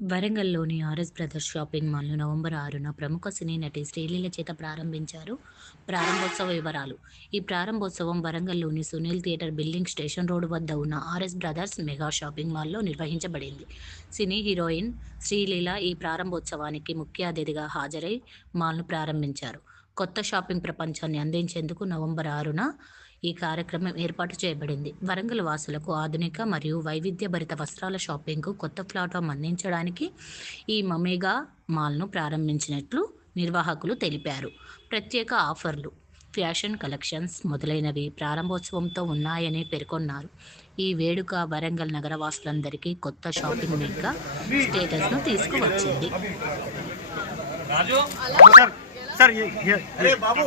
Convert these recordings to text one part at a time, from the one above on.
వరంగల్‌లోని RS brothers shopping మాల్‌ను November 6న ప్రముఖ సినీ నటి శ్రీలీల చేత ప్రారంభించారు. ప్రారంభోత్సవ వివరాలు: ఈ ప్రారంభోత్సవం వరంగల్‌లోని Sunil theatre building, station road వద్ద ఉన్న ఆర్ఎస్ బ్రదర్స్ మెగా షాపింగ్ మాల్‌లో నిర్వహించబడింది. సినీ హీరోయిన్ శ్రీలీల ఈ ప్రారంభోత్సవానికి ముఖ్య అతిథిగా హాజరై మాల్‌ను ప్రారంభించారు. కొత్త షాపింగ్ ప్రపంచాన్ని అందించేందుకు నవంబర్ 6న ఈ కార్యక్రమం ఏర్పాటు చేయబడింది. వరంగల్ వాసులకు ఆధునిక మరియు వైవిధ్యభరిత వస్త్రాల షాపింగ్‌కు కొత్త ప్లాట్‌ఫాం అందించడానికి ఈ మెగా మాల్‌ను ప్రారంభించినట్లు నిర్వాహకులు తెలిపారు. ప్రత్యేక ఆఫర్లు, ఫ్యాషన్ కలెక్షన్స్ మొదలైనవి ప్రారంభోత్సవంతో ఉన్నాయని పేర్కొన్నారు. ఈ వేడుక వరంగల్ నగరవాసులందరికీ కొత్త షాపింగ్ మెగా స్టేటస్‌ను తీసుకువచ్చింది. सर ये अरे बाबू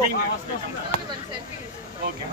ओके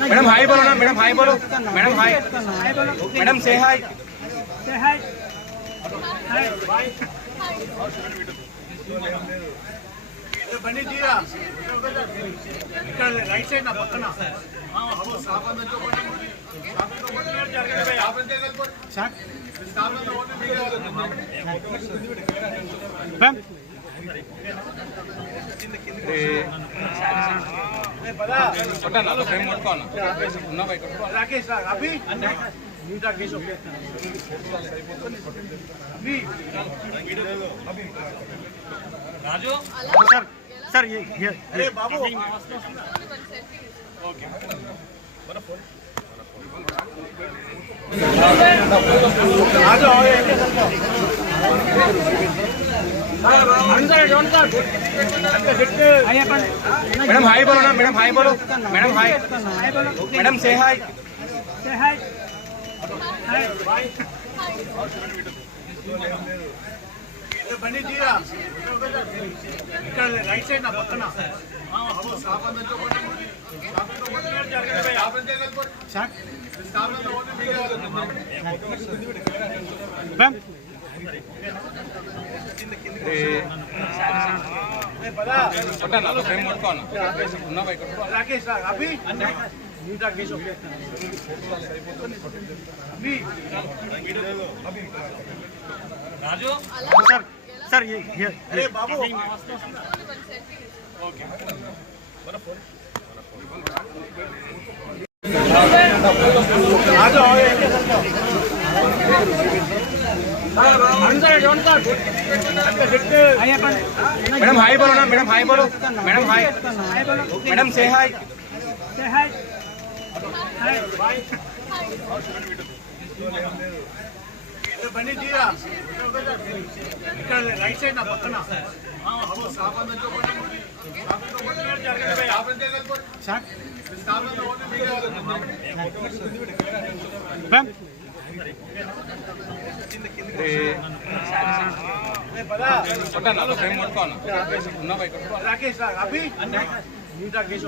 मैडम हाय बोलो ना, मैडम हाय बोलो, मैडम हाय, मैडम से हाय, से हाय, बनी जी ఇక్కడ రైట్ సైడ్ నా పక్కన राकेश अभी राजू सर सर ये अरे बाबू ओके मैडम हाय बोलो ना, मैडम हाय बोलो, मैडम हाय, मैडम से हाय, से हाय, बनी जी ఇక్కడ రైట్ సైడ్ నా పక్కన राकेश अभी राजू सर सर ये अरे बाबू ओके मैडम हाय बोलो ना, मैडम हाय बोलो, मैडम हाय, मैडम से हाय, से हाय, बनी जी ఇక్కడ రైట్ సైడ్ నా పక్కన राकेश अभी राकेश